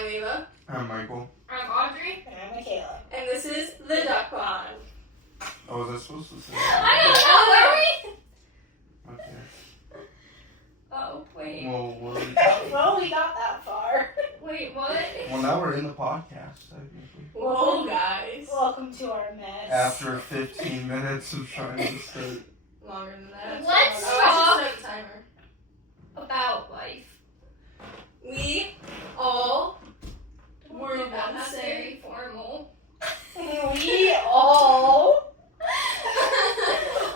I'm Ava. I'm Michael. I'm Audrey. And I'm Michaela. And this is The Duck Pond. Oh, was I supposed to say I that? don't know, were we? Okay. Oh, wait. Well, what are we Well, we got that far. Wait, what? Well, now we're in the podcast, technically. Whoa, guys. Welcome to our mess. After 15 minutes of trying to start. Longer than that. Let's I talk should set a timer. about life. We all were That's once very formal. We all.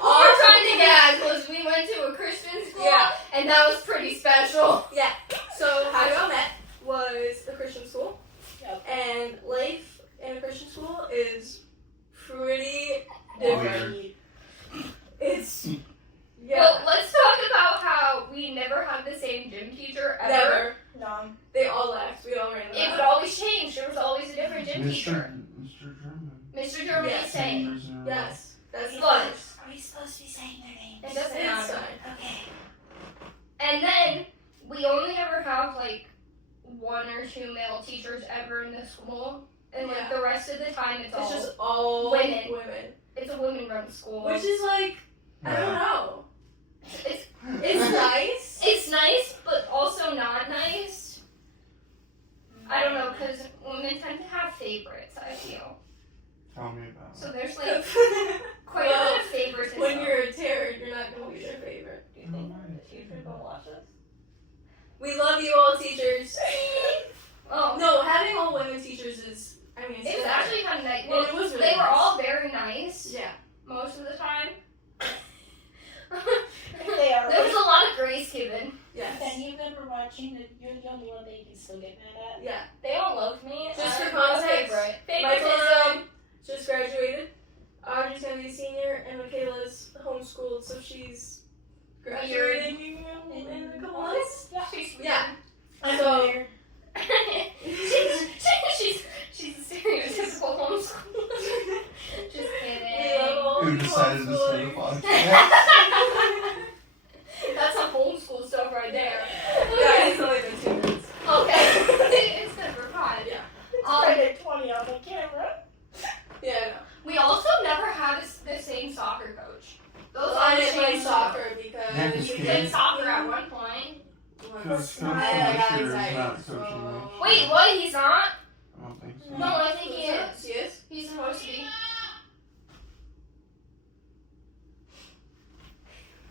We're trying to gag because we went to a Christian school, Yeah. and that was pretty special. Yeah. So how we all met was a Christian school. Yep. And life in a Christian school is pretty different. Weird. It's Well, let's talk about how we never had the same gym teacher ever. never. No. They all left. We all ran It would out. always change. There was always a different gym teacher. Mr. German. Mr. Germany Yes. saying. Years in a row. Yes. That's But Are we supposed to be saying their names? it doesn't it's matter. fine. Okay. And then we only ever have like one or two male teachers ever in the school, and like Yeah. the rest of the time it's all It's just all women. women. it's a women-run school. Which is like, I don't Yeah. know. it's It's nice. it's nice, but also not nice. I don't know, because women tend to have favorites. I feel Tell me about so. it. There's like quite Well, a bit of favorites. when you're a terror, you're not going to be their favorite. do you think the teachers don't watch this? We love you all, teachers. Oh No, having all women teachers is, I mean, it's it was good. actually kind of nice. And Well, it was really they were nice. all very nice Yeah. most of the time. They are. There was a lot of grace given. Yes. Then you've ever watching that you're the only one that you can still get mad at. Yeah. They all loved me. Just for I'm context, a favorite. Michael Favoritism. just graduated. Audrey's going to be a senior, and Michaela's homeschooled, so she's graduating in a couple months. Yeah. She's weird. Yeah. I'm So- weird. she's a stereotypical homeschooler. Just We kidding. love all Who you decided to start a homeschoolers. podcast? That's some homeschool stuff right there. Guys, it's only been 2 minutes. Okay. It's good for fun. Yeah. It's rated 20 on the camera. Yeah, I know. We also never had the same soccer coach. Those Well, I always didn't play changed. soccer Yeah, because 'cause We kids- played soccer at one point. Because I got Commissioner is anxiety, not so- coaching me. Wait, what? He's not? I don't think so. No, I think he is. He is? He's supposed to be.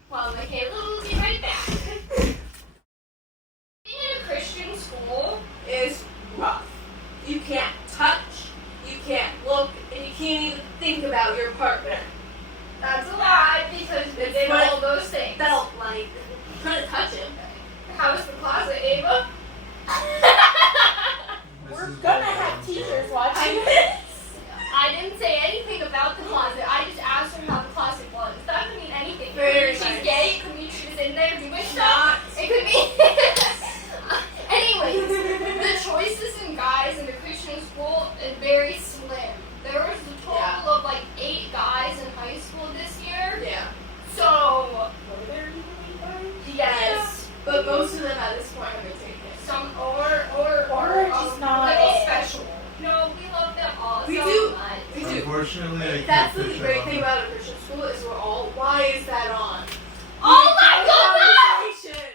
Well, Michaela will be right back. Being in a Christian school, Is rough. You can't touch, you can't look, and you can't even think about your partner. that's a lie because we did all those things. Felt like trying to touch him. How's the closet, Ava? This We're is gonna what have I'm teachers saying. watching this. I didn't say anything about the closet. I just asked her how the closet was. That could mean anything. It could Very mean she's nice. gay. It could mean she was in there doing Not. stuff. It could be. Anyways, the choices in guys in the Christian school is very slim. There was a total of like 8 guys in high school this year. Yeah. So, Were there even guys? yes. But most of them at this point are going to take it. Some Or just not like it. special. No, we love them all We so do. much. We do. Unfortunately, I That's can't the fish great out thing of about a Christian school is we're all, why is that on? Oh my goodness! Conversation.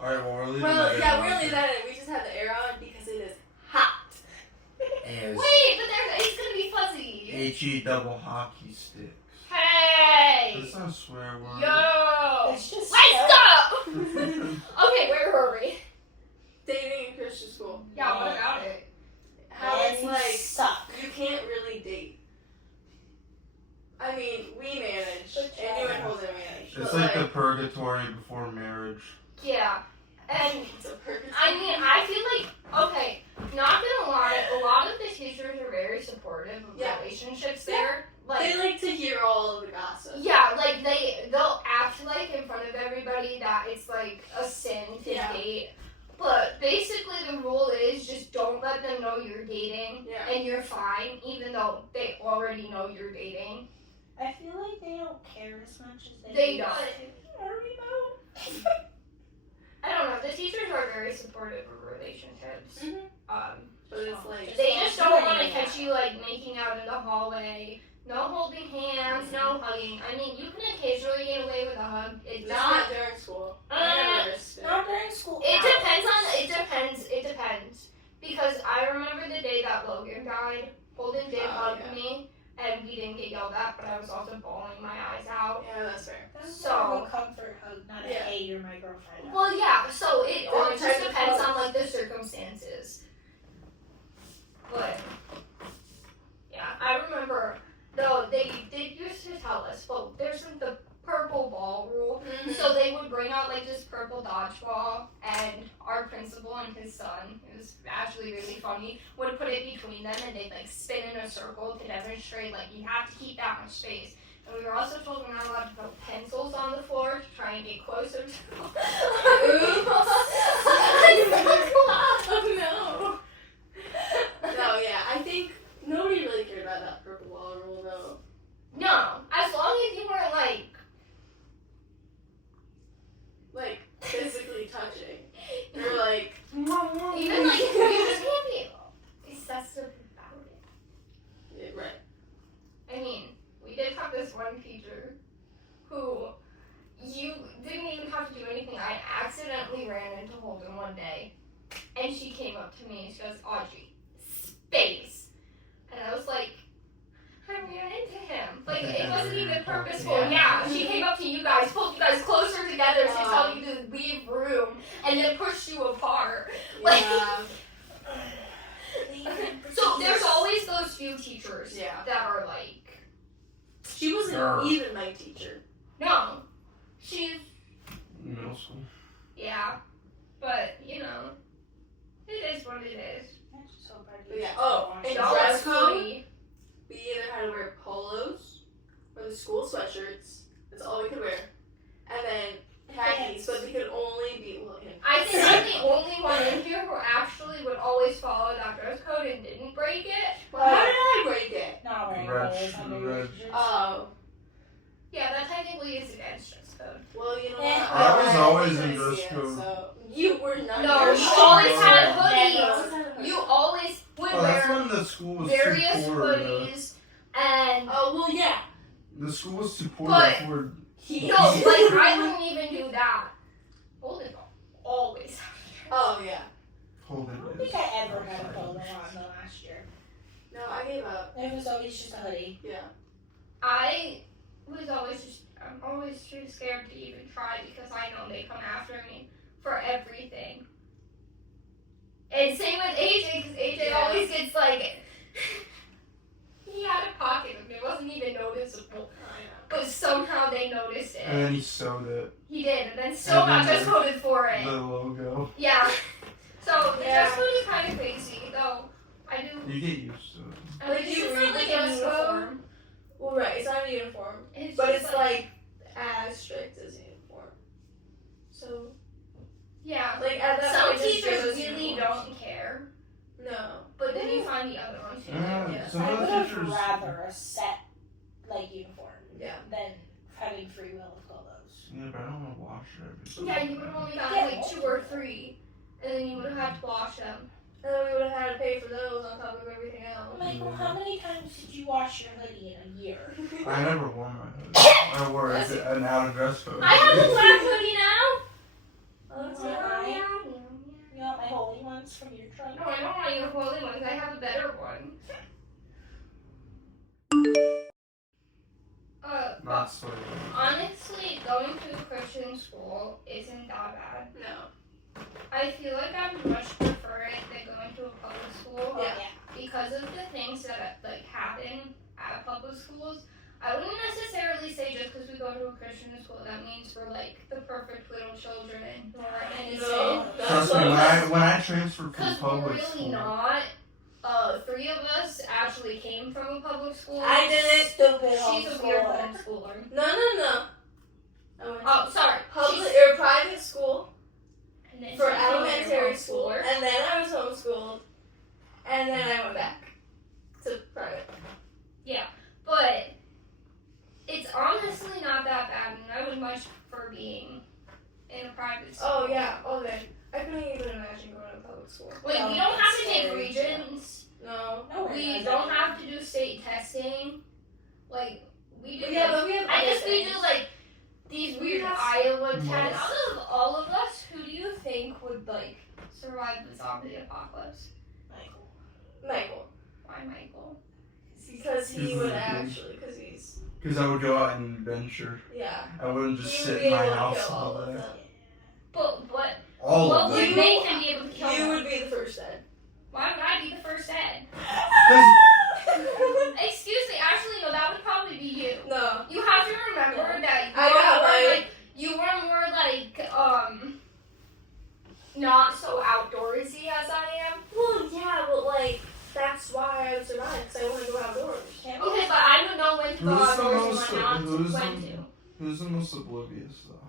Alright, well, we're leaving Well, that yeah, in. we're leaving that in. We just have the air on because it is hot. And Wait, but it's gonna be fuzzy. HE double hockey sticks. Hey! That's not a swear word. Yo! It's just Let's go! Okay, where were we? Dating in Christian school. Yeah, what about it? How it's And like, suck. you can't really date. I mean, we managed, Good and you try. and Jose managed. It's but like the purgatory before marriage. Yeah. And it's a purgatory. I mean, I feel like, okay, not gonna lie, a lot of the teachers are very supportive of Yeah. relationships there. They like to hear all of the gossip. Yeah, like they'll act like in front of everybody that it's like a sin to Yeah. date. But basically the rule is just don't let them know you're dating Yeah. and you're fine, even though they already know you're dating. I feel like they don't care as much as They used don't. to. Are we though? I don't know. The teachers are very supportive of relationships. But it's like They just don't want to catch you like making out in the hallway. No holding hands, no hugging. I mean, you can occasionally get away with a hug. It not during school. Not during school. It depends. Because I remember the day that Logan died. Holden did hug me, and we didn't get yelled at, but I was also bawling my eyes out. Yeah, that's fair. That's So- more of a comfort hug, not a hey, you're my girlfriend. Well, yeah. So it all Different just type of depends on hugs. like the circumstances. But yeah, I remember. Though they used to tell us, well, there's like the purple ball rule. So they would bring out like this purple dodgeball, and our principal and his son, it was actually really funny, would put it between them, and they'd like spin in a circle to demonstrate like you have to keep that much space. And we were also told we're not allowed to put pencils on the floor to try and get closer to Oh no. No, yeah, I think nobody really cared about that purple ball rule though. No, as long as you weren't Like physically touching. Or like even like you just can't be excessive about it. yeah, right. I mean, we did have this one teacher who you didn't even have to do anything. I accidentally ran into Holden one day, and she came up to me and she goes, Audrey, space. And I was like, I ran into him. Like, it wasn't even purposeful. Yeah, she came up to you guys, pulled you guys closer together to tell you to leave room, and then pushed you apart. Like, Yeah. so there's always those few teachers Yeah. that are like, She wasn't Girl. even my teacher. no, she's, Middle school. yeah, but, you know, it is what it is. I'm just so proud of But you. yeah. Oh, And and all dress that's code. free. We either had to wear polos or the school sweatshirts. That's all we could wear. And then khakis, but they could only be I think I'm the only one in here who actually would always follow that dress code and didn't break it. Well, how did I break it? Not wearing Red clothes sh- under your red- shirts. Oh, Yeah, that technically is against dress code. well, you know what? Yeah. I was always didn't in dress see it, code. So you were not. No, in you dress always code. had Never. hoodies. You always would Oh, that's wear when the school was various too poor. hoodies and Oh well, yeah. The school was too poor But- to afford. no, like I wouldn't even do that. Holden always. Oh yeah. Holden I don't is. think I ever had a polo on the last year. No, I gave up. It was always just a hoodie. Yeah. I was always just, I'm always too scared to even try because I know they come after me for everything. And same with AJ, because AJ Yeah. always gets like, he had a pocket and it wasn't even noticeable. But somehow they noticed And it. then he sewed it. He did, and then still And got then just voted for it. The logo. Yeah. So the Yeah. dress code is kind of crazy, though. I do. You get used to it. Like, Did you it's read not like the a dress code? uniform. Well, right. It's not a uniform, It's but just it's like as strict as a uniform. So yeah. like at that Some point, just give teachers us really uniforms. don't care, No. but then you find the other ones who do. Yeah. Some I of would the have teachers. rather a set like uniform Yeah. than having free will of clothes. Yeah, but I don't want to wash it every Yeah, you would have only gotten Yeah. like 2 or 3, and then you would have had to wash them. And then we would have had to pay for those on top of everything else. Michael, how many times did you wash your hoodie in a year? I never wore my hoodie. I wore an out of dress code. I have a black hoodie now. Oh, That's yeah. alright. Yeah. You want my holy ones from your trunk? No, I don't want your holy ones. I have a better one. Not so. Honestly, going to a Christian school isn't that bad. No. I feel like I would much prefer it than going to a public school. Yeah. Because of the things that like happen at public schools. I wouldn't necessarily say just because we go to a Christian school that means we're like the perfect little children who are innocent. No. Trust me, when I transferred from Because we're public really school, not. 3 of us actually came from a public school. I didn't. Stupid She's a weird homeschooler. homeschooler. No. I went to Oh, sorry. public She's- or private school and then for she became a elementary school, homeschooler. and then I was homeschooled, and then I went back to private. But it's honestly not that bad, and I would much prefer being in a private school. Oh yeah. Oh public school. Like, we don't have to take regions. No. No, We don't have to do state testing. Like, we do. Yeah, but we have. I other guess we things. do like these weird have- Iowa Yes. tests. Out of all of us, who do you think would like survive the zombie apocalypse? Michael. Why Michael? Because he He's would the actually. Because he's. Because I would go out and venture. Yeah. I wouldn't just He sit would be in my able to house kill all all of day. them. But what? All What of would them. make him be able to kill You them? would be the first dead. Why would I be the first dead? 'Cause Excuse me. Actually, no. That would probably be you. No. You have to remember that I got mine. you were more like not so outdoorsy as I am. Well, yeah, but like that's why I would survive. Because I want to go outdoors. Okay, but I don't know when to go Who's the outdoors most- and when not who's the- when to. Who's the most oblivious though?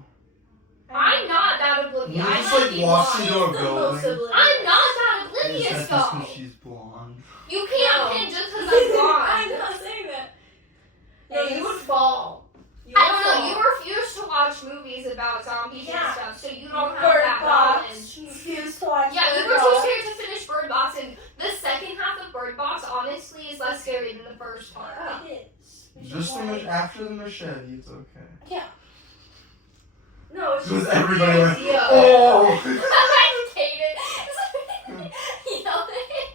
I'm not that oblivious. Who I just might like be walks blind. into a The most building? oblivious. I'm not that Is oblivious that just though. because she's blonde? You can't No. pin just because I'm I'm blind. not saying that. No, you would fall. You I would don't know. fall. You refuse to watch movies about zombies and Yeah. stuff, so you don't have Bird that Box. knowledge. Refuse to watch Yeah, we Bird were too Box. scared to finish Bird Box, and the second half of Bird Box, honestly, is less scary than the first part. It is. We should Just the watch- after the machete, it's okay. Yeah. No, it's Because just everybody the went, idea. oh! I hate it. Yelling.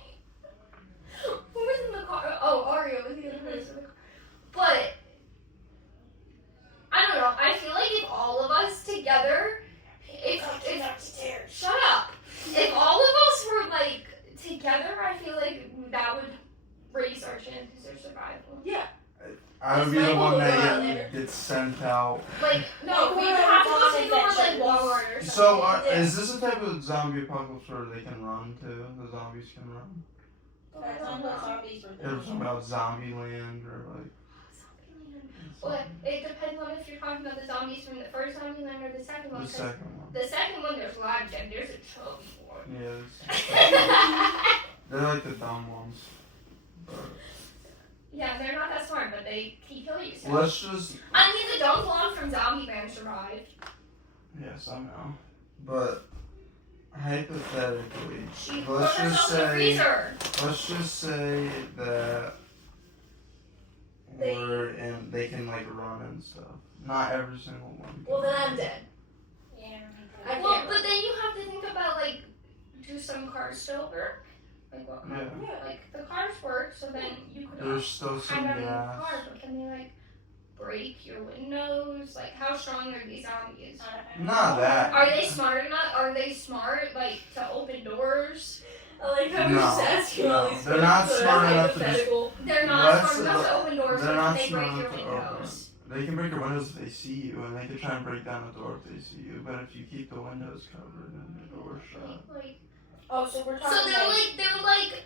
Who was in the car? Oh, Ario was the other person in the car. But I don't know. I feel like if all of us together, if shut up. If all of us were like together, I feel like that would raise our chances of survival. I would be Is the Michael one going out that there? gets sent out. Like no, Like, we would we're have to go on take over like adventures. Walmart or something. So, Yeah. is this a type of zombie apocalypse where they can run too? The zombies can run? Depends on what zombies we're It was thinking. about zombie land or like. But it depends on if you're talking about the zombies from the first zombie land or the second one. The 'cause second one. the second one, there's live Jen. There's a chubby one. Yeah, they're like the dumb ones. But Yeah, they're not that smart, but they can kill you. So. let's just. I mean, the dumb one from Zombieland survived. Yes, I know. But hypothetically, She put let's herself just in the say. freezer. Let's just say that They- we're in. They can like run and stuff. Not every single one. Well, then I'm dead. Yeah. I Well, can't. but then you have to think about like, do some cars still work? Like what? Yeah. Yeah. Like the cars work, so then you could There's still some hide out in the gas. car, but can they like break your windows? Like how strong are these zombies? Not that. Are they smart enough? Are they smart like to open doors? I like how we No, just asked you all no, these they're questions. not so smart they're enough to just- hypothetical. They're not Let's- smart enough to open doors, They're so not can they smart break your enough to open. windows? They can break your windows if they see you, and they can try and break down the door if they see you. But if you keep the windows covered and the door shut, Like, Oh, so we're talking so they're like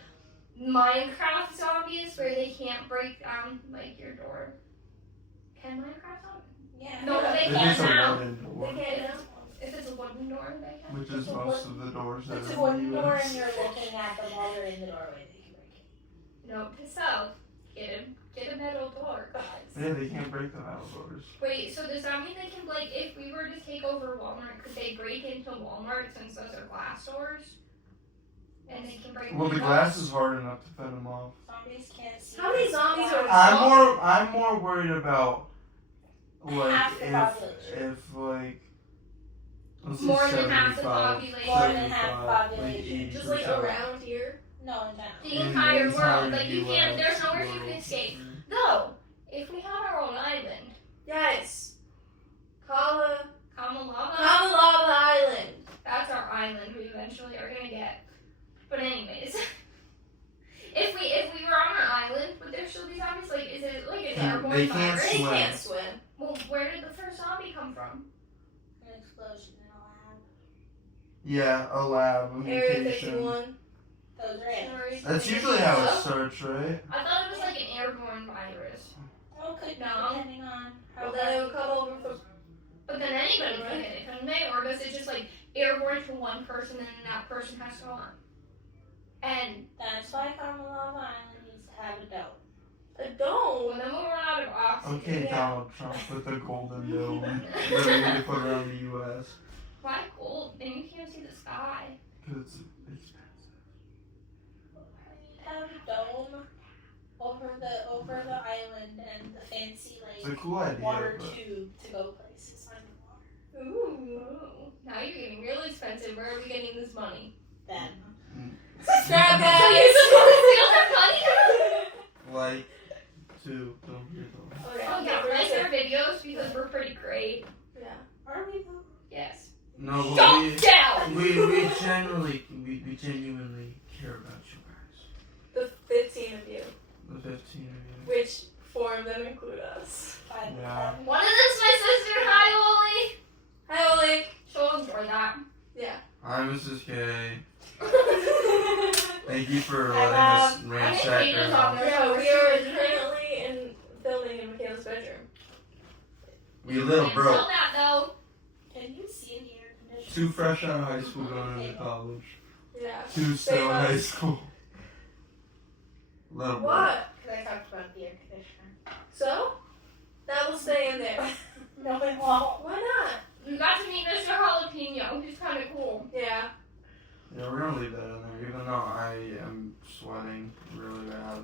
Minecraft zombies where they can't break down like your door. Can Minecraft zombies? yeah. No, they it can't is a now. wooden door, They can't now. If it's a wooden door, they can. which is It's a most of the doors that It's a are wooden in the door US. and you're looking at them while they're in the doorway. They can break it. Note to self: get a metal door, guys. Yeah, they can't break the metal doors. Wait, so does that mean they can like if we were to take over Walmart, could they break into Walmart since those are glass doors? And they can break. Well, the windows? glass is hard enough to fend them off. Zombies can't see. How many zombies are we I'm more worried about like Half the population. if like let's say More than half the 75, population. More than half the 75, population. Like Just like 80%. around here. No, in general. The In entire entire world, like you can't. US There's nowhere you world. can escape. Though, if we had our own island, Yes. Kamalava, Kamalava Island. that's our island. We eventually are gonna get. But anyways, if we were on our island, would there still be zombies? Like, is it like an airborne They can't virus? They swim. can't swim. Well, where did the first zombie come from? An explosion in a lab. Yeah, a lab, a Area mutation. 51. Those are it. That's usually how it's searched, right? I thought it was like an airborne virus. Oh, could be, No. depending on how But then it would come over from. But then anybody can get it, couldn't they? Or does it just like airborne to one person and then that person has to go on? And That's why Kamalava Island needs to have a dome. A dome. well, then we'll run out of oxygen. Okay, Yeah. Donald Trump with the golden dome that we need to put around the U.S. Why gold? Then you can't see the sky. Because it's expensive. over the island and the fancy It's a cool idea, water but tube to go places underwater. Ooh. Now you're getting real expensive. Where are we getting this money? Then Subscribe, So guys. you're supposed to steal their money? like to don't forget to Oh Oh yeah, like our videos because we're pretty great. Yeah. are we though? Yes. No, but Jump down! we genuinely care about you guys. The 15 of you, The 15 of you. which 4 of them include us. Yeah. One of them's my sister. Hi, Oli. Hi, Oleg. She'll enjoy that. Yeah. Hi, Mrs. K. Thank you for Hi, letting us I ransack think Kate is your on house. there. Yeah, we are currently filming in Michaela's bedroom. We a little Can't broke. tell that though. Can you see in the air conditioner? 2 fresh out of high school going into college. Yeah. 2 still in us. high school. Little broke. What? Because I talked about the air conditioner. So? That will stay in there. No, it won't. Why not? We got to meet Mr. Jalapeno. He's kind of cool. Yeah. Yeah, we're gonna leave that in there, even though I am sweating really bad.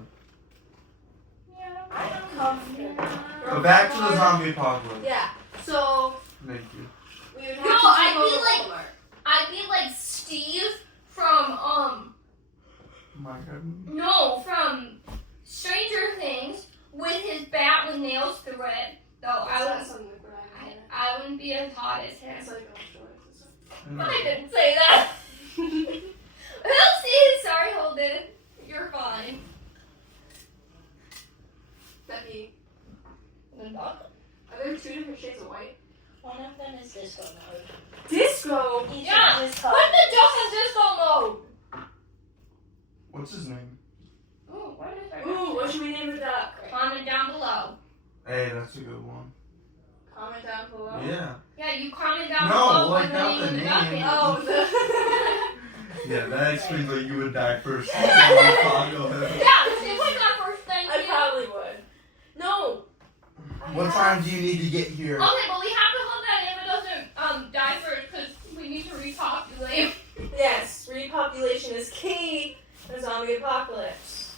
Yeah. I'm comfortable. But back to the zombie apocalypse. Yeah. So Thank you. we would have No, to I go to feel like- Walmart. I feel like Steve from My God. from Stranger Things with his bat with nails through it. Though I wouldn't be as hot as him. It's like I didn't say that. Oopsie, sorry, Holden. You're fine. Becky, The dog. are there 2 different shades of white? One of them is disco mode. Disco. Each Yeah. is disco. Put the dog in disco mode. What's his name? Ooh, what is that? Ooh, what should we name the duck? Comment down below. Hey, that's a good one. Comment down below. Yeah. Yeah, you comment down No, below like, what the not name the of the duck name. is. Oh, the. Yeah, that explains why you would die first. What Yeah, it was my first thing. I probably would. No. time do you need to get here? Okay, but we have to hope that Emma doesn't die first because we need to repopulate. Yes, repopulation is key in a zombie apocalypse.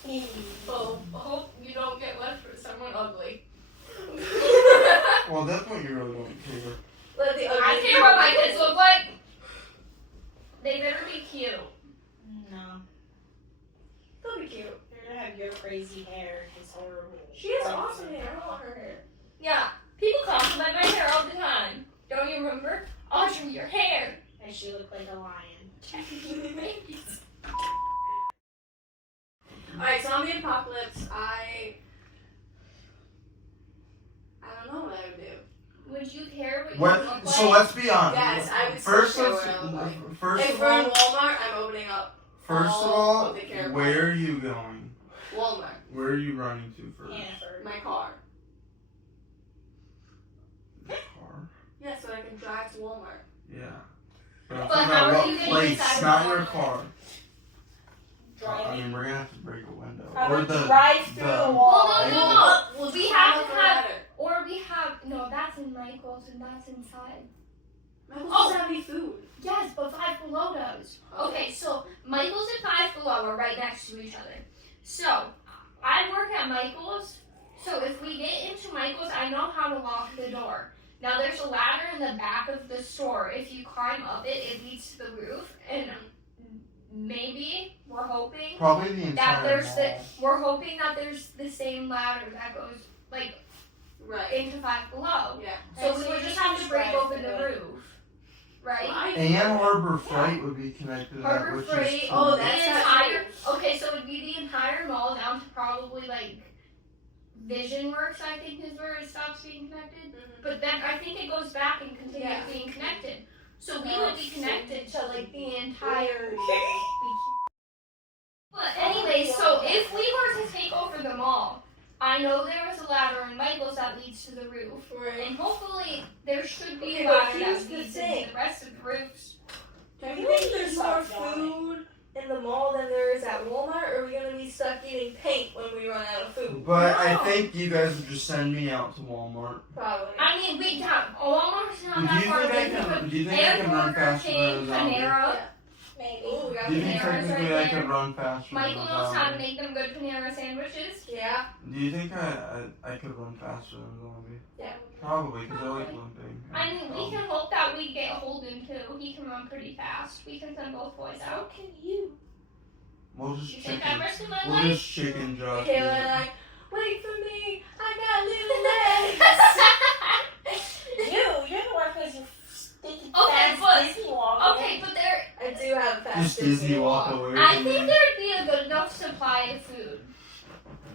So hope you don't get left with someone ugly. Well, at that point you really don't care. Let the ugly I care what my kids look like. They better be cute. No. They'll be cute. You're gonna have your crazy hair. It's horrible. She has awesome hair. I want her hair. Yeah, people compliment my hair all the time. Don't you remember? Audrey, your hair. And she looked like a lion. Alright, zombie apocalypse. I don't know what I would do. Would you care what you What? look So like? let's be honest. Yes, I would still First, care let's, what I look like. first If of we're in all, Walmart, I'm opening up first of all all, of the care about. where are you going? Walmart. Where are you running to first? Hannaford. My car. The car. Yeah, so I can drive to Walmart. Yeah. But I'm But talking how about are you what getting place, inside of not your Walmart? car. I Driving. mean, we're gonna have to break a window. I Or would the drive through the- the wall. Well, no, I no, no. We have to Climb up a have, ladder. or we have, no, that's in Michael's and that's inside. Michael Oh. doesn't have any food. Yes, but Five Below does. Okay, so Michael's and Five Below are right next to each other. So, I work at Michael's, so if we get into Michael's, I know how to lock the door. Now, there's a ladder in the back of the store. If you climb up it, it leads to the roof, and maybe, we're hoping, Probably the entire there's mall. we're hoping that there's the same ladder that goes, like, Right. into Five Below. Yeah. So we would just have to break open the roof, right? And Harbor Freight would be connected to that, Harbor which Freight, is oh, cool. that's the not entire, okay, so it would be the entire mall down to probably like Vision Works, I think is where it stops being connected. But then I think it goes back and continues Yeah. being connected. So we would be connected to like the entire. But anyway, so if we were to take over the mall, I know there is a ladder in Michael's that leads to the roof. Right. And hopefully there should be Okay, a but ladder here's that the leads thing. into the rest of the roofs. Do you think there's more food in the mall than there is at Walmart, or are we gonna be stuck eating paint when we run out of food? But I No. think you guys would just send me out to Walmart. Probably. I mean, we got Walmart's not Do that you far. think I We can? could Do you think I put can run Burger faster than a King, zombie? Panera. Maybe. Ooh, we got Do you think Panera's technically right I could there. run faster? Michael than a knows how to zombie? make them good Panera sandwiches. Yeah. Do you think I could run faster than a zombie? Yeah. Probably, because I like limping. I mean, we can hope that we get Holden too. He can run pretty fast. We can send both boys So out. can you. We'll just You think chicken. I risked my We'll life? just chicken jockey. Michaela and I, wait for me. I got little legs. You're the one who's stinking Okay, fast but- Disney walker. Okay, but there, I do have a fast Just Disney walk away. I from think me. there'd be a good enough supply of food.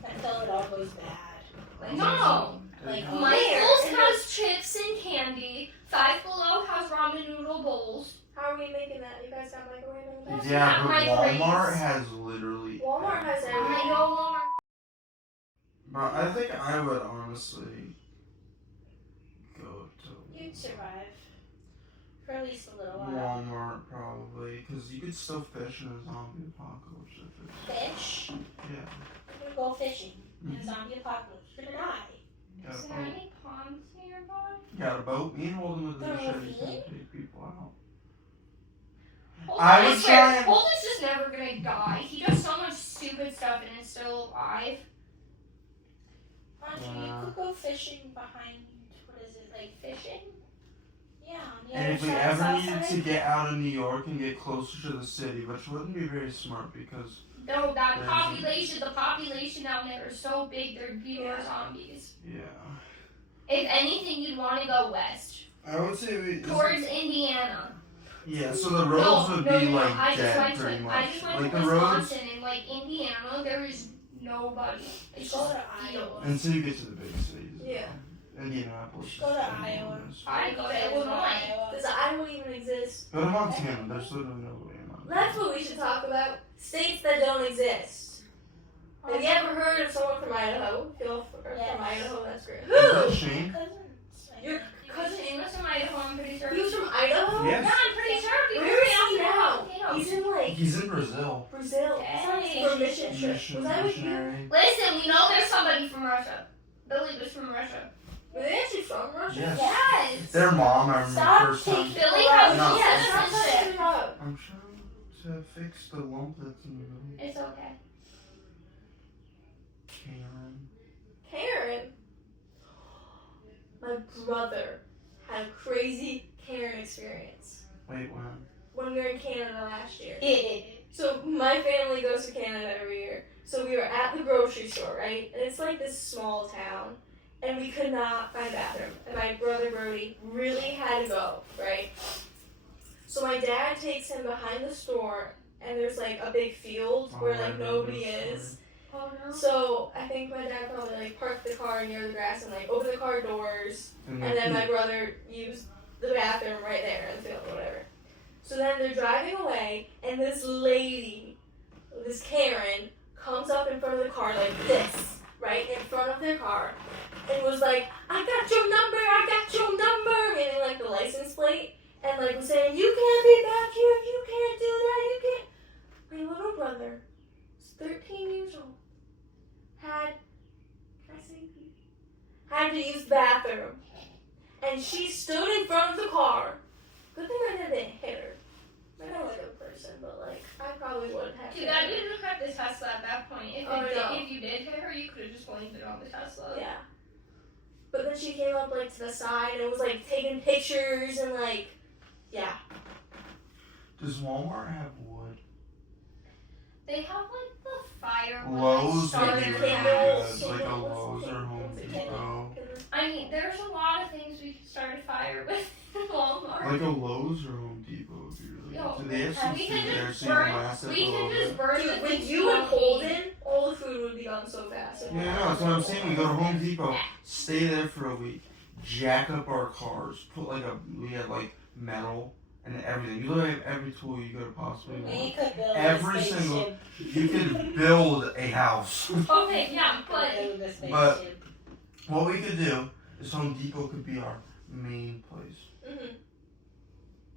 Until it all goes bad. No. Like, Disney. Michael's has chips and candy. Five Below has ramen noodle bowls. How are we making that? You guys got microwave in the Yeah, but Not my Walmart grades. has literally. Walmart has I everything. know Walmart. But I think I would honestly go to You'd survive. For at least a little while. Walmart probably, because you could still fish in a zombie apocalypse if it's. Fish. Yeah. You're gonna go fishing in Mhm. a zombie apocalypse. You're gonna die. Got Is a there boat. any ponds nearby? Got a boat. Me and Holden with the The machetes can ravine? take people out. Holden, I would swear, try and- Holden's just never gonna die. He does so much stupid stuff and is still alive. Auntie, you could go fishing behind, what is it, like fishing? Yeah, on the And other if we side, ever south needed side. to get out of New York and get closer to the city, which wouldn't be very smart because No, that There's- population, the population down there is so big, there'd be more Yeah. zombies. yeah, If anything, you'd want to go west. I would say we. Towards Indiana. Yeah, so the roads would be like I just dead went pretty to, much. I just went Like to the roads Wisconsin and like Indiana, there is nobody. It's Go just to fields. Iowa. until you get to the big cities. Yeah. Indianapolis. Go to is Iowa. enormous. I go to Go Illinois. Does Iowa even exist? Go to Montana. There's literally nobody in Montana. That's what we should talk about. States that don't exist. Have you ever heard of someone from Idaho? If you're from Idaho, that's great. Is that Who? Shane? Cousins. Your Cousin Amos from Idaho, I'm pretty sure. He was from Idaho? Yes. Yeah, I'm pretty sure. He Where is was he now? volcano. He's in like He's in Brazil. Brazil. Hey. For a mission trip. Was I with you? Missionary. Listen, we know there's somebody from Russia. Billy was from Russia. Were they actually from Russia? Yes. Yes. Their mom, I remember Stop first time. taking Billy the has No. no Yes, citizenship. that's right. I'm trying to fix the lump that's in the middle. It's okay. Karen. Karen. My brother had a crazy Karen experience Wait, when? when we were in Canada last year. Yeah. So my family goes to Canada every year. So we were at the grocery store, right? And it's like this small town. And we could not find a bathroom. And my brother Brody really had to go, right? So my dad takes him behind the store and there's like a big field Oh, where I like remember nobody this is. Oh no. So I think my dad probably like parked the car near the grass and like opened the car doors. And And then my brother used the bathroom right there in the field, whatever. So then they're driving away, and this lady, this Karen, comes up in front of the car like this, right in front of their car, and was like, "I got your number," meaning like the license plate, and like was saying, "You can't be back here, you can't do that, you can't." My little brother, who's 13 years old, had to use the bathroom. And she stood in front of the car. Good thing I didn't hit her. I'm not a good person, but like, I probably would have Too hit bad her. you didn't have the Tesla at that point. If, Oh, it no. did, if you did hit her, you could have just blamed it on the Tesla. Yeah. But then she came up like to the side and was like taking pictures and like, yeah. Does Walmart have wood? They have like the firewood Lowe's starter would be really house. good. Like a Lowe's or Home Depot. I mean, there's a lot of things we could start a fire with in Walmart. Like a Lowe's or Home Depot would be really No, good. Do they have some we food can there just so you can burn- last it we for a can little just bit? burn Dude, the with things you and don't eat. Holden, all the food would be gone so fast. Yeah, no, that's what I'm saying. We go to Home Depot, stay there for a week, jack up our cars, we had like metal and everything. You literally have every tool you could possibly We want. could build Every a single- spaceship. You could build a house. Okay, yeah, but Build a spaceship. But- What we could do is Home Depot could be our main place. Mm-hmm.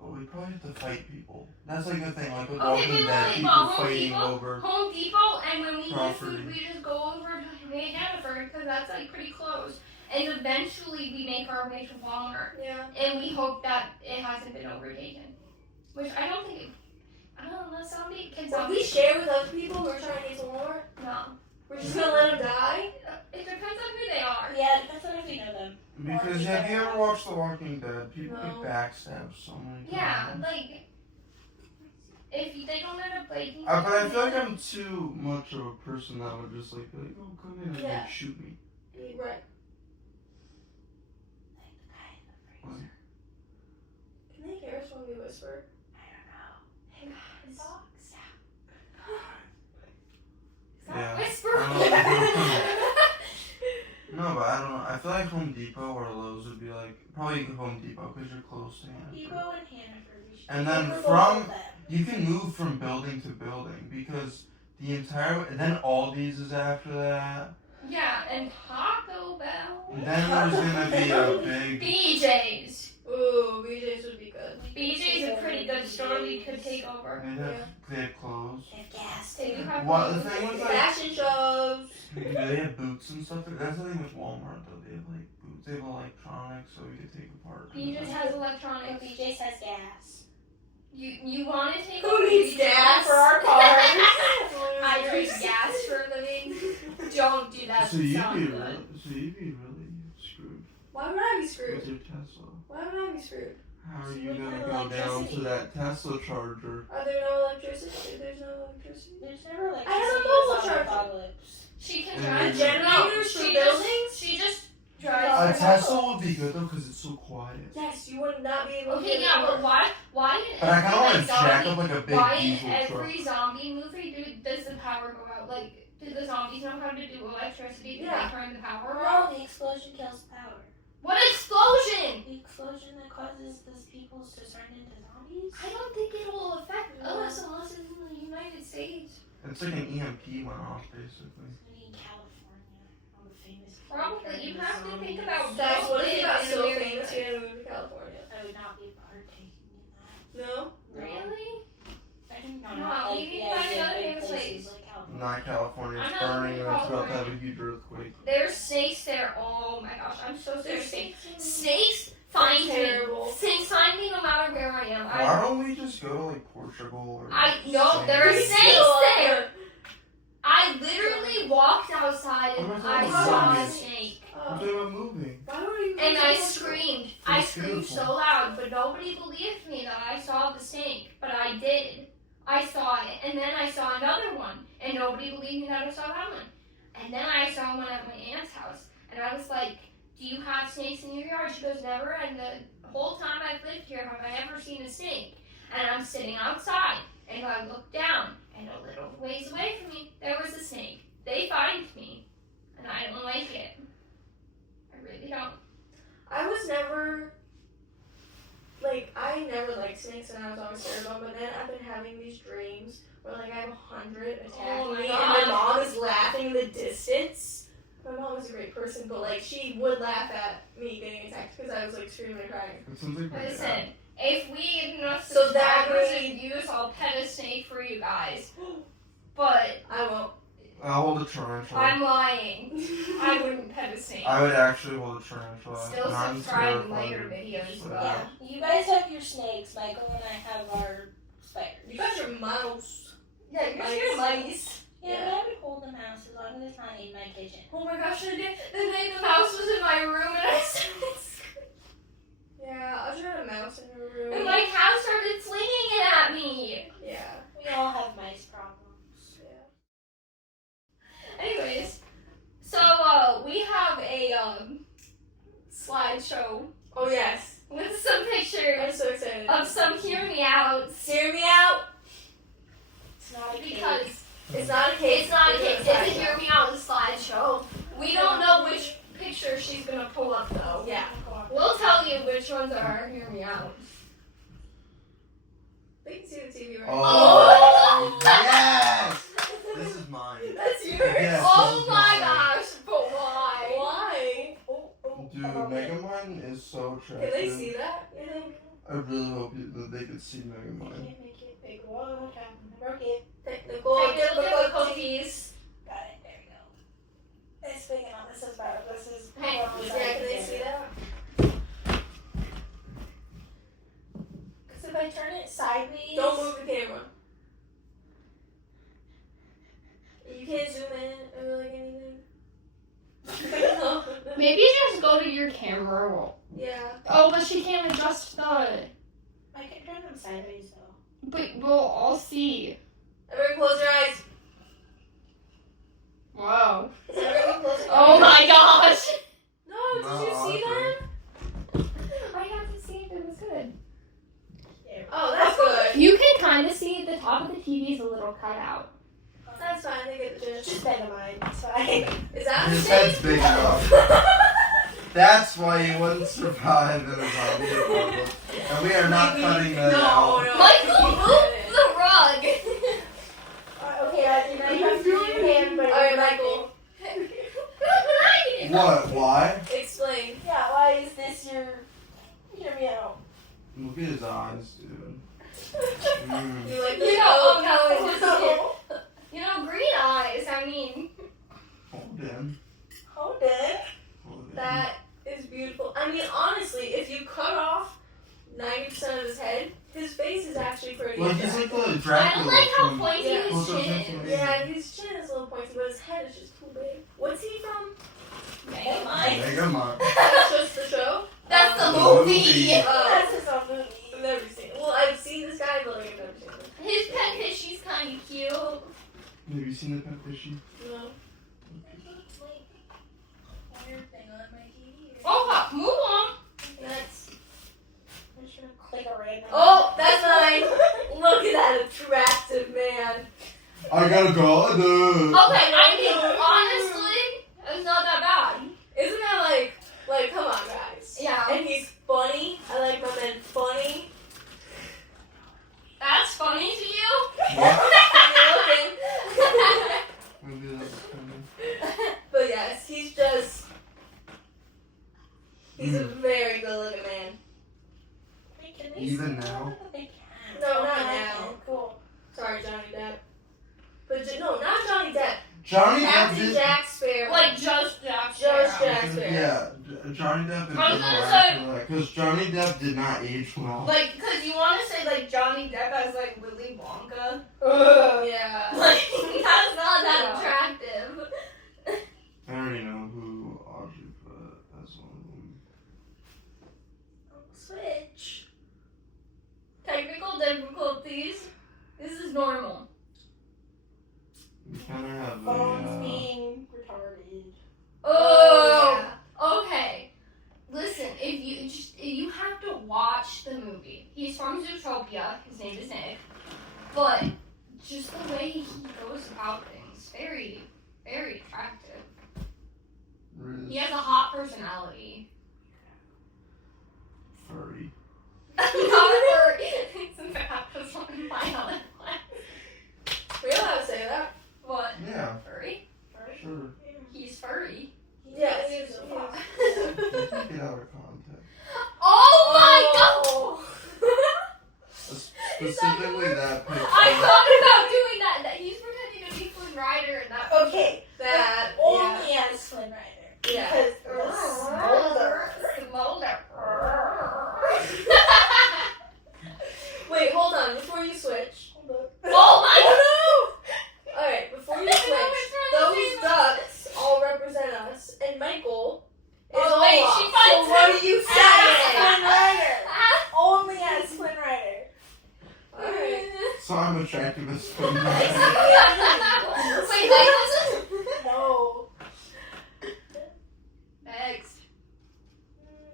But we probably have to fight people. That's like the thing, like with Okay, Walking wait, Dead, wait, people but Home fighting Depot- over. Home Depot, and when we need Property. food, we just go over to Hannaford because that's like pretty close. And eventually we make our way to Walmart, Yeah. and we hope that it hasn't been overtaken. Which I don't think it. I don't know, zombie can If zombie. we share with other people who are trying to get to Walmart, No. we're just gonna let them die? It depends on who they are. Yeah, it depends on if we know them. Because have you ever watched The Walking Dead? People No. get backstabbed so many Yeah, times. like if they don't end up breaking. But I feel like I'm too much of a person that would just like be like, oh, come in and Yeah. like, shoot me. Yeah, right. Like the guy in the What? freezer. Can they hear us when we whisper? I don't know. Hey guys. Dogs? Yeah. Whisper. No, but I don't know. I feel like Home Depot or Lowe's would be like probably Home Depot because you're close to Hannaford. Depot and Hannaford. We should And go then for both from of them. you can move from building to building because the entire and then Aldi's is after that. Yeah, and Taco Bell. And then there's gonna be a big. BJ's. Ooh, BJ's would be good. BJ's a pretty good store we could take over. They have clothes. They have gas. They do have What the clothes. thing was like? Fashion shows. Do they have boots and stuff? That's the thing with Walmart though. They have like boots. They have electronics, so we could take apart. BJ's has Oh, electronics. BJ's has gas. You want to take Who over needs BJ's gas? for our cars? I I drink gas for a living. Don't do that. So to you'd sound be good. really screwed Why would I be with screwed? your Tesla. Why would I be screwed? How are So you you gonna have go down to electricity. that Tesla charger? Are there no electricity? There's no electricity. There's never like I have a just mobile a charger. apocalypse. She can Yeah. drive. The generators for buildings? She just A drives. Tesla would be good though because it's so quiet. Yes, you would not be able to Okay, get yeah, it but why in But I kind of want every to jack zombie? up like a big Why in diesel truck. every zombie movie does the power go out? Like, do the zombies know how to do electricity? Do Yeah. they turn the power off? No, the explosion kills power. What explosion? The explosion that causes those people to turn into zombies? I don't think it will affect us unless it's in the United States. It's like an EMP went off basically. In California, all the famous people Probably. turn You into have to zombies. think about That's what if you got in so America. famous you had to move to California. I would not be partaking in that. No? Really? I do not No, like you the can find idea of another big famous places place. like California. Not California, I'm it's not burning and moving it's about to have California. a huge earthquake. There's snakes there. Oh my gosh, I'm so There's thirsty. snakes. Snakes find me. Terrible. Snakes find me no matter where I am. Why don't we just go to like Portugal or I know there are Spain? snakes there. I literally walked outside and Oh my I God. saw a Zombies. snake. I'm thinking about moving. Why don't you And go I to- screamed. I It's screamed beautiful. so loud, but nobody believed me that I saw the snake. But I did. I saw it. And then I saw another one. And nobody believed me that I saw that one. And then I saw one at my aunt's house. And I was like, do you have snakes in your yard? She goes, never. And the whole time I've lived here, have I ever seen a snake? And I'm sitting outside. And I look down. And a little ways away from me, there was a snake. They find me. And I don't like it. I really don't. I was never, like, I never liked snakes and I was always scared of them, but then I've been having these dreams where, like, I have 100 attacking Oh my me God. and my mom is laughing in the distance. My mom is a great person, but, like, she would laugh at me getting attacked because I was, like, screaming and crying. It sounds like my Listen, dad. if we get enough So that subscribers way- and views, I'll pet a snake for you guys. But I won't. I'll hold a tarantula. I'm lying. I wouldn't pet a snake. I would actually hold a tarantula. Still and I'm subscribe in terrified later of videos, snakes. though. Yeah, you guys have your snakes. Michael and I have our spiders. You got your mouse. Yeah, you're scared of mice. Yeah, but I would hold the mouse as long as it's not in my kitchen. Oh my gosh, I did. The night the mouse was in my room and I started screaming. Yeah, I'll try a mouse in your room. And my cat started flinging it at me. Yeah. We all have mice problems. Anyways, so we have a slideshow Oh, yes. with some I'm pictures so excited. of some hear me outs. Hear me out. It's not a cake. Because It's not a case. it's not a case, it's a slideshow. hear me out slideshow. We don't know which picture she's gonna pull up though. Yeah. We'll tell you which ones are hear me out. They can see the TV right Oh, yes! This is mine. That's yours. Yes, Oh this is my mine. gosh, but why? Why? Dude, Megamind is so Can attractive. they see that? You think? I really hope that they could see I Megamind. can't make it big. What happened? I broke it. Technical Technical difficulties. difficulties. Got it. There we go. It's big enough. This is better. This is. Hey, Yeah, can they see that? Because if I turn it sideways. Don't move the camera. Maybe just go to your camera roll. Yeah. Oh, but she can't adjust the. I can turn them sideways though. But we'll all see. Everyone close your eyes. Wow. Everyone close your Oh eyes. my gosh. No, did you see that? I have to see if it was good. Oh, that's good. You can kind of see the top of the TV is a little cut out. That's fine, they get the gist. Just bend mine. It's fine. Is that His the head's big enough. That's why he wouldn't survive in a zombie apocalypse. And we are not cutting that out. No. Michael, move the rug. Okay, now you have to do your hand, but Alright, Michael. What? Why? Explain. Yeah, why is this your meow? Look at his eyes, dude. Mm. You like You the know, oh, You know, green eyes. I mean, Hold in. Hold it. Hold in. that is beautiful. I mean, honestly, if you cut off 90% of his head, his face is actually pretty Like, he's like attractive. the I Dracula don't like how from... pointy Yeah. his chin is. Yeah, his chin is a little pointy, but his head is just too big. What's he from? Megamind. Megamind. That's just the show? That's the The movie. movie. Oh, That's his own movie. I've never seen it. Well, I've seen this guy, but like, I've never seen him. His pet fish, she's kind of cute. Have you seen the pet fishy? No. Oh, move on. That's... I'm just gonna click a random. Oh, that's mine. Look at that attractive man. I gotta go. Okay, I think honestly, it's not that bad. Isn't that like, come on, guys. Yeah. And he's funny. I like my men funny. That's funny to you? What? Funny looking. Maybe that's funny. But yes, he's just... He's a very good looking man. Wait, can they Even see now? that? They can. No, not they now. can. Cool. Sorry, Johnny Depp. But no, not Johnny Depp. Johnny Depp Captain did... Jack Sparrow. Like just Jack Just Sparrow. Jack Sparrow. Yeah, Johnny Depp and I was gonna say- because Johnny Depp did not age well. Like, cause you want to say like Johnny Depp as like Willy Wonka. Yeah. Like that's not that Yeah. attractive. I already know who Audrey put as one of them. Switch. Technical difficulties. This is normal. We kind of have Phones a... being retarded. Oh. Okay. Listen, if you have to watch the movie. He's from Zootopia. His name is Nick. But just the way he goes about things, very, very attractive. He has a hot personality. Furry. Not a furry. That's one of my other ones. We allowed to say that. What? Yeah, Furry? sure. He's furry. Yes. You take it out of context. Oh my god! Specifically that picture. I thought about doing that. That he's pretending to be Flynn Rider and that. Okay, That. only as Flynn Rider. Yeah. Because the smolder. Smolder. Wait, hold on. Before you switch. Oh my god! no! Alright, before you I know switch, which one those this is. ducks all represent us, and Michael is Oh, wait, Olaf. she finds So what him. are you As saying? Flynn Rider. Only as Flynn Rider. Alright. So I'm attractive as Flynn Wait, Rider. Michael's No. next.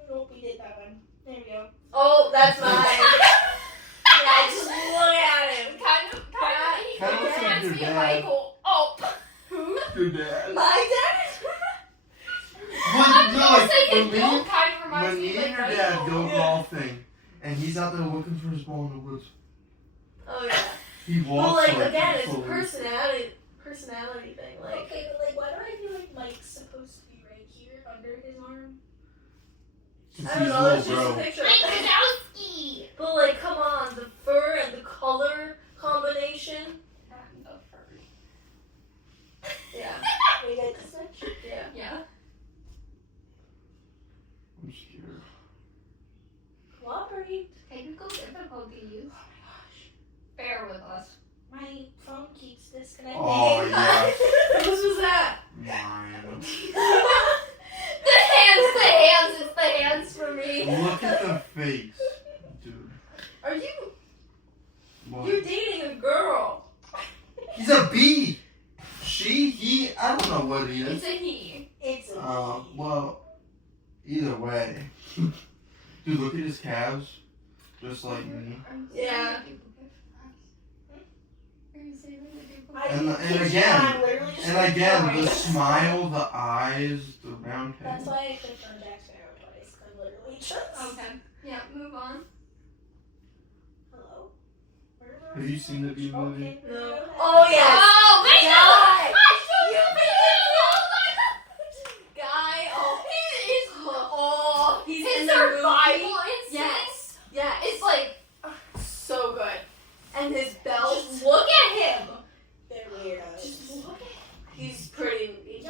Nope, we did that one. There we go. Oh, that's mine. Yeah, just look at him. Kinda looks like reminds your me of dad. Michael. Oh. Who? Your dad. My dad? I'm no, gonna like, say when it me, don't kind of reminds when me me of and your like dad Michael. go golfing, and he's out there looking for his ball in the woods, Oh yeah. he Well, walks like again, it's slowly. personality thing. Like, Okay, but like, why do I feel like Mike's supposed to be right here under his arm? It's I don't his know. little It's just a bro. picture. Mike Wazowski. But like, come on, the fur and the color combination. Yeah. We get to switch? Yeah. Yeah. I'm scared. Cooperate. Technical difficulties. Bear with us. My phone keeps disconnecting. Oh yeah, Whose was that? mine. The He's a bee. She, he, I don't know what he is. It's a he. It's a Well, either way. Dude, look at his calves. Just like me. Yeah. And again, the smile, the eyes, the round head. That's why I clicked on Jack Sparrow twice. Cause literally just. Okay. Yeah, move on. Hello. Have you seen the Bee movie? Okay. No. Oh yes. Oh, wait, no! Guy. I showed you the Guy. Oh, He is. Oh, he's his in the survival movie. instinct. Yes. Yes. It's like, So good. And his belt. just look at him. They're weirdos. Just look at him. He's pretty good It's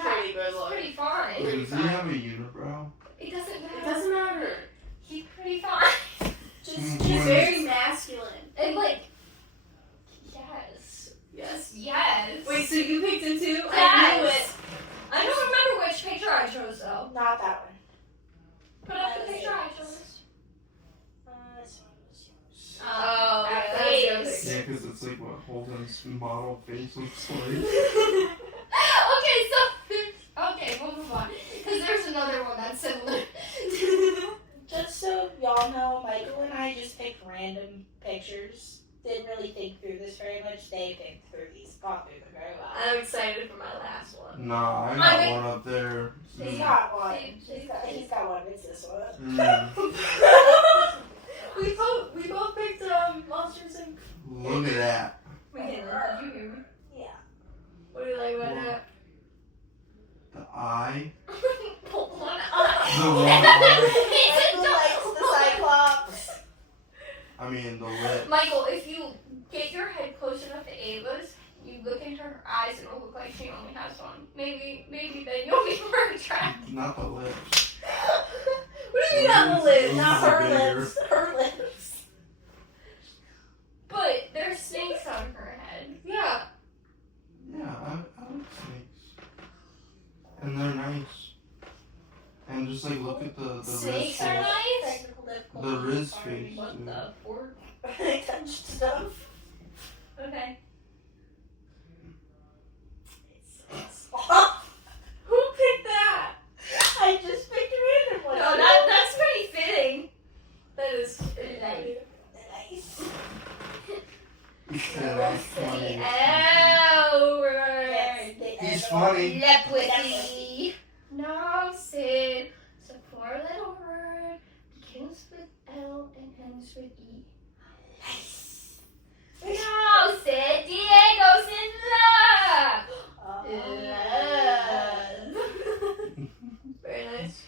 looking. pretty fine. Wait, does he have a unibrow? It doesn't matter. It doesn't matter. He's pretty fine. Just Mm. Very masculine. And like, yes. Yes. Yes. Wait, so you picked him too? Yes. I knew it. I don't remember which picture I chose though. not that one. Put up the picture I chose. This one was yours. Oh, that yeah, face. Yeah, because it's like what Holden's model face looks like. Okay, so okay, we'll move on because there's another one that's similar. Just so y'all know, Michael and I just picked random pictures. Didn't really think through this very much. They picked through these, gone through them very well. I'm excited for my last one. Nah, I I got mean- one up there. He's Mm. got one. He's got one. It's this one. Mm. we both picked Monsters Inc. Look at that. Wait, did you hear me? Yeah. What do you like about that? The eye. One The eye. one eye. He's a Likes the Cyclops. I mean, the lip. Michael, if you get your head close enough to Ava's, you look into her eyes, it'll look like she only has one. Maybe then you'll be more attracted. Not the lips. What do you mean on the lips? Those Not are her bigger. lips. Her lips. But there's snakes on her head. Yeah. Yeah, I like snakes. And they're nice. And just like look at the Riz Snakes are face. nice. Technical The difficulty. Riz Sorry. face. What the fork? I touched stuff. Okay. Who picked that? I just picked a random one. No, that's pretty fitting. That is. Nice. Yeah, that's funny. Edward. He's funny. Leprosy. No, Sid. It's a poor little word. Begins with L and ends with E. Nice. No, Sid. Diego's in love. Very nice.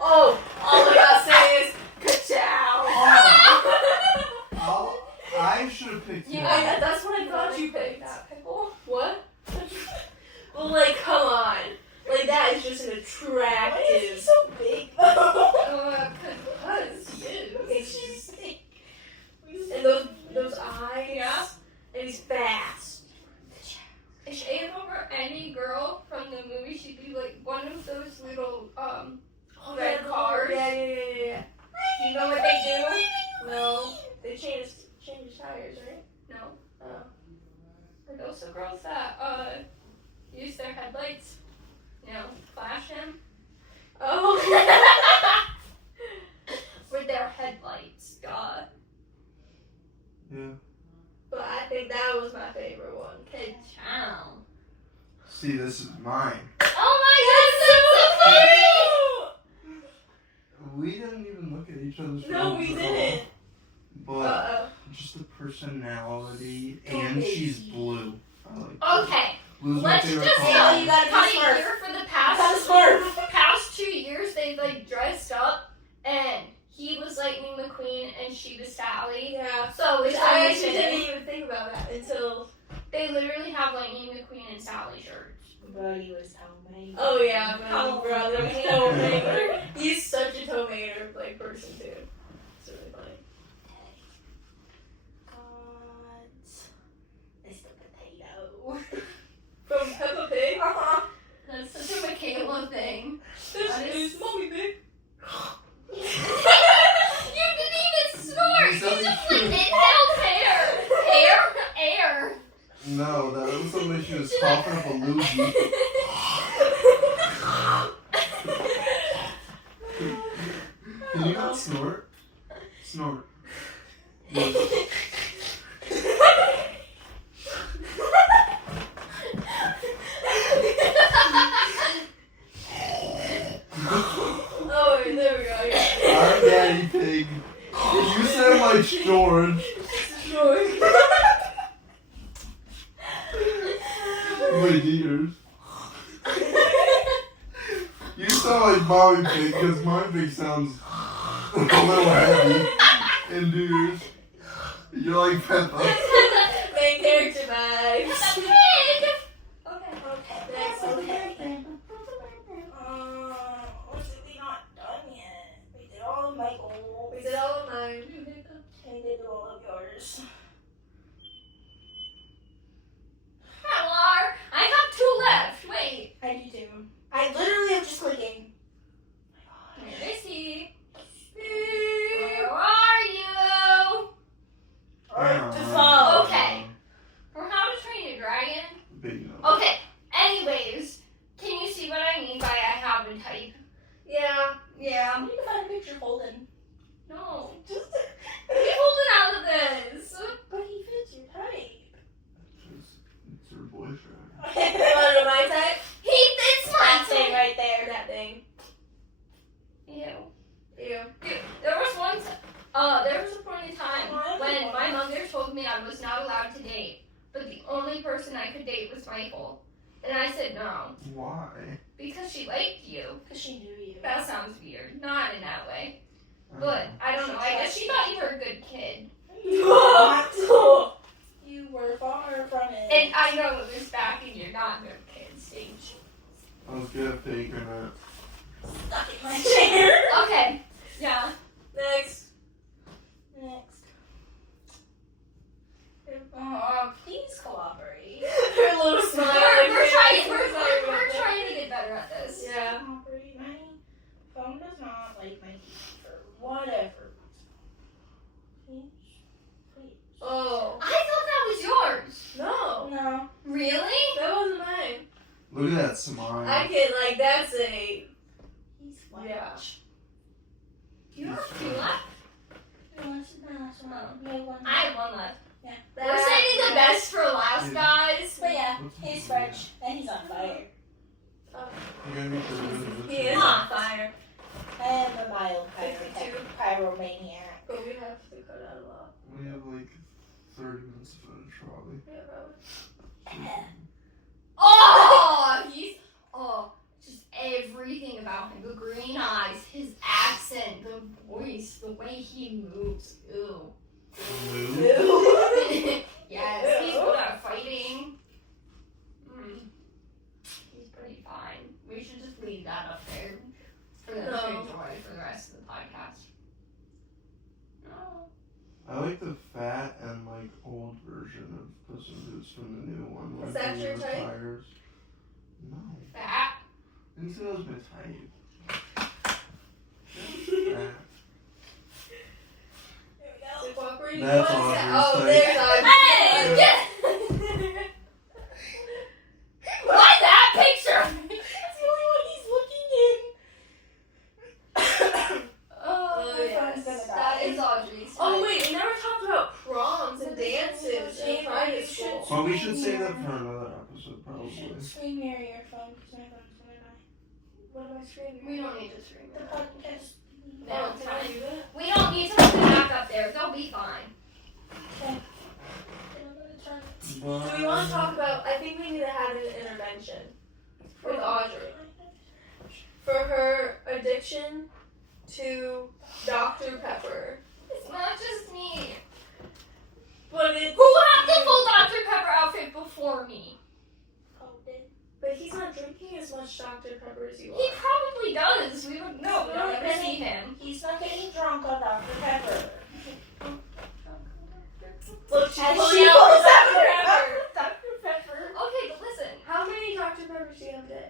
Oh. Oh, all I gotta say is ka-chow. I should have picked him. That's what I thought you picked. What? Well, like, come on. Like, that is just an Why is he attractive. so big though? Because you. It's just, and those eyes. Yeah. And he's fast. If Ava were any girl from the movie, she'd be like one of those little red cars. Yeah. You know what they do? No, they changed tires, right? No. Oh. Or those the girls that use their headlights, flash him Oh. with their headlights. God. Yeah. But I think that was my favorite one. Good channel. See, this is mine. Oh my God, that's so funny. We didn't even look at each other's No, phones we at didn't. all. But Uh-oh. just the personality, and she's blue. I like blue. Okay, Blue's my let's favorite just color. say you gotta cut be it smart. here for the You past gotta 2 years. They like dressed up, and he was Lightning McQueen, and she was Sally. Yeah. So it's I only actually fitting. didn't even think about that until. They literally have Lightning McQueen and Sally shirts. Buddy was homemade. Oh yeah, my Oh, brother, okay. Tomater. He's such a Tomater like person too. It's really funny. It's the potato. From Peppa Pig. That's such a Michaela thing. This is Mommy Pig. You didn't even snort. You just like inhaled hair. Hair? No, that was something she was coughing up a loogie. Can you not snort? Snort. Yes. Oh, there we go. Yeah. I'm Daddy Pig. You sound like George. George. Wait, ears. You sound like Mommy Pig because Mommy Pig sounds a little heavy in ears. You're like Peppa. Main character vibes. Pig! Okay. Next. Okay. What's it? We not done yet. We did all of Michael. We did all of mine. And we did all of yours. Hello. I got 2 left. Wait. I do too. I literally am just clicking. Where is he? Where are you? Oh. Okay. For How to Train Your Dragon? Big no. Okay. Anyways, can you see what I mean by I have a type? Yeah. Yeah. I need to find a picture of Holden. No. Just leave Holden out of this. But he fits your type. It's her boyfriend. You want to know my type? He fits my That thing type. right there. That thing. Ew. Ew. Dude, there was a point in time when my mother told me I was not allowed to date, but the only person I could date was Michael. And I said no, Why? because she liked you. Because she knew you. That sounds weird. Not in that way. But, I don't know, I guess she thought you were a good kid. You were far from it. And I know this back in your not good kid stage. I was good at fake or not. Stuck in my chair. Okay, yeah. Next. Next. Please cooperate. Her little smile. We're trying to get better at this. Yeah. Cooperate. My phone does not like my TV for whatever reason. Please. Oh. I thought that was yours. No. No. Really? That wasn't mine. Look at that smile. I can, that's a. He's white. Yeah. You have 2 left? No, this is my last one. You have one. I have 1 left. Yeah. We're saving the best for last, guys. But yeah, he's French. And he's on fire. You're gonna be the He is on fire. I am a mild 52. pyromaniac. But we have to cut out a lot. We have like 30 minutes of footage probably. Yeah, probably. Oh, just everything about him. The green eyes, his accent, the voice, the way he moves. Ew. Move. Yes, he's good at fighting. He's pretty fine. We should just leave that up there for them to enjoy for the rest of the podcast. No. I like the fat and like old version of Puss in Boots from the new one. Is that your type? retires. No. Fat. I didn't say that was my type. Fat. To cooperate. That's What's Audrey's that? Oh, type. there's Audrey. Hey! Yes! Why that picture? That's the only one he's looking in. Oh, Oh, yes. that is Audrey's. Oh, wait, we never talked about proms and dances in private school. Well, we should save that for another episode You probably. should screen mirror your phone because my phone's gonna die. What am I screaming? We don't need to scream The it. podcast. No, Oh, it's can I fine. do that? We don't need to put the back up there. They'll be fine. Okay. And I'm gonna turn it. Do we want to talk about? I think we need to have an intervention with Audrey for her addiction to Dr. Pepper. It's not just me. But it's Who had the full Dr. Pepper outfit before me? But he's not drinking as much Dr. Pepper as you He are. probably does. We don't know. We don't No, ever see him. He's not getting drunk on Dr. Pepper. Look, she's And pulling she out pulls the out Dr. Pepper. Dr. Pepper. Okay, but listen. How many Dr. Peppers do you have a day?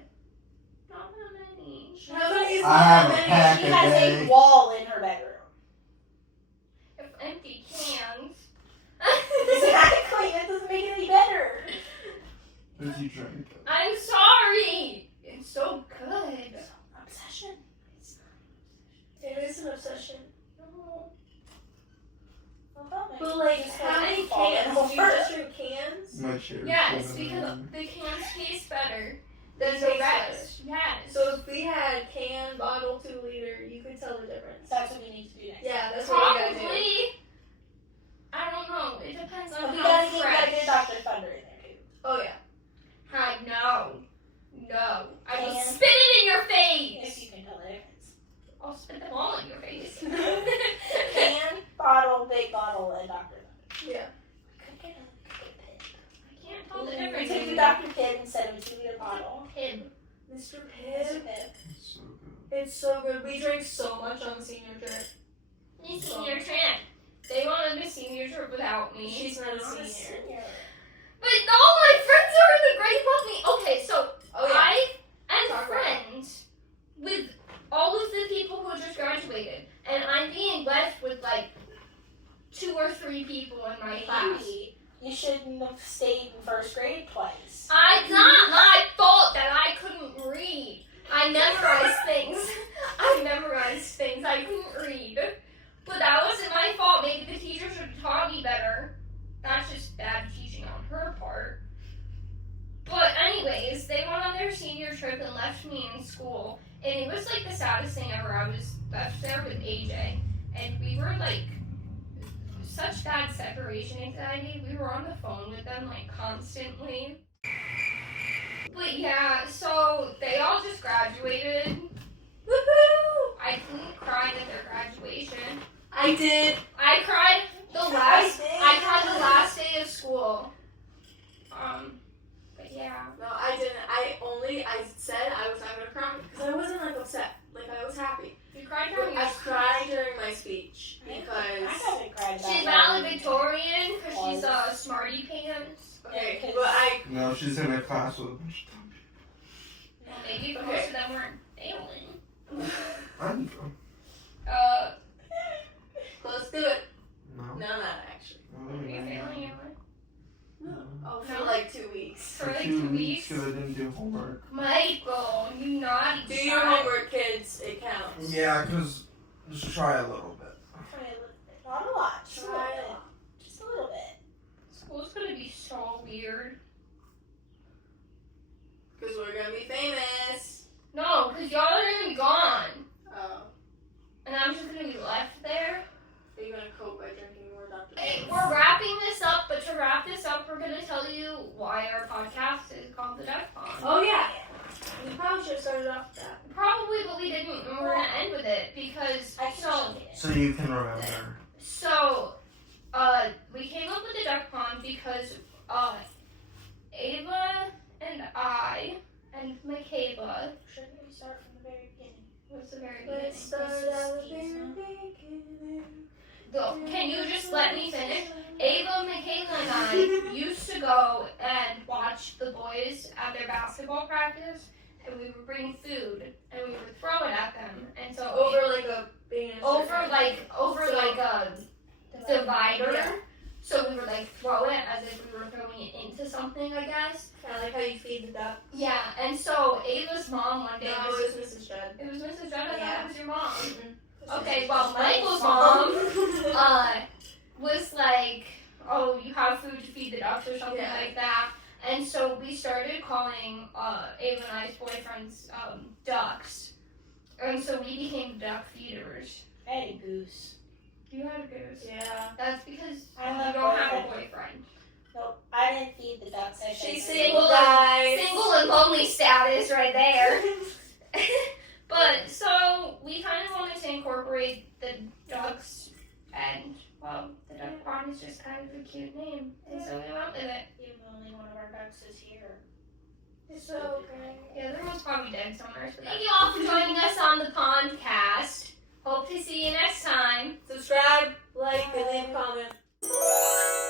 Not that many. How many is I have a that many? pack She a has day. a wall in her bedroom. If empty cans. Exactly. That doesn't make it any better. you drink it. I'm sorry. It's so good. Obsession. It is an obsession. No. But like, how many cans? Do you just drink cans? My chair. Yes, because the cans taste better than It the tastes rest. Yes. So if we had can, bottle, 2 liter, you could tell the difference. That's what we need to do next. Yeah, that's what we gotta do. Probably. I don't know. It depends on We how gotta fresh. get Dr. Thunder in there too. Oh yeah. No. No. I will Can. spit it in your If face. you can tell the difference. I'll spit them all in your face. Can, bottle, big bottle, and Dr. Thunder. Yeah. We could get a pin. I can't tell the We difference. take the Dr. Pibb instead of a 2-liter bottle. Pib. Mr. Mr. Pibb. Pibb. It's so good. It's so good. We drink so much on the senior trip. The senior trip. They wanted the senior trip without me. She's not a I'm a senior. senior. But all my friends are in the grade above me. Okay, so Oh yeah. I am Talk about it. friends with all of the people who just graduated, and I'm being left with like 2 or 3 people in my class. Maybe you shouldn't have stayed in first grade twice. It's not my fault that I couldn't read. I memorized things. I couldn't read. But that wasn't my fault. Maybe the teacher should have taught me better. That's just bad teaching on her part. But anyways, they went on their senior trip and left me in school. And it was like the saddest thing ever. I was left there with AJ. And we were like such bad separation anxiety. We were on the phone with them like constantly. But yeah, so they all just graduated. Woohoo! I couldn't cry at their graduation. I did. I cried the last day of school. But yeah. No, I didn't. I said I was not gonna cry because I wasn't like upset. Like I was happy. You cried But during your I cried during my speech I because. haven't cried about She's that. valedictorian because she's a smarty pants. Okay, Yeah, but I. No, she's in a class with a bunch of dumb Well, maybe Okay. most of them weren't failing. people. I don't know. Close to it. No. No, not actually. No, Were you no, failing, Emily? no. Oh, for No. like 2 weeks. For like 2 2 weeks weeks? because I didn't do homework. Michael, you naughty Do your child. homework, kids. It counts. Yeah, because just try a little bit. Try a little bit. Not a lot. Just a little Try a bit. lot. Just a little bit. School's gonna be so weird. Because we're gonna be famous. No, because y'all are gonna be gone. Oh. And I'm just gonna be left there. Are you gonna cope by drinking more Dr. Hey, Pepper? we're wrapping this up, but to wrap this up, we're gonna tell you why our podcast is called The Duck Pond. Oh yeah. We probably should have started off with that. Probably, but we didn't, and we're gonna end with it because I can so change it. So you can remember. so we came up with the duck pond because Ava and I and Michaela Shouldn't we start from the very beginning? was the very Let's beginning. start at the very beginning. Can you just let me finish? Ava, Michaela, and I used to go and watch the boys at their basketball practice, and we would bring food and we would throw it at them, and so Over like a being in a over circle. like a divider. Yeah. So we would like throw it as if we were throwing it into something, I guess. Kind of like how you feed the duck. Yeah, and so Ava's mom one day No, was, it was Mrs. Judd. it was Mrs. Judd, I thought Yeah. it was your mom. Mm-mm. Okay, well Michael's mom was like, oh, you have food to feed the ducks or something Yeah. like that. And so we started calling Ava and I's boyfriends ducks. And so we became duck feeders. I had a goose. You had a goose. Yeah. That's because I you love don't have a boyfriend. boyfriend. Nope, I didn't feed the ducks. I She's fed single, them. guys. Single and lonely status right there. But so we kind of wanted to incorporate the ducks, and well, the duck pond is just kind of a cute name, and so we went with it. Even though only one of our ducks is here. It's so okay. Yeah, there was probably dead somewhere. So thank you all for joining us on the Pondcast. Hope to see you next time. Subscribe, like, and leave a comment.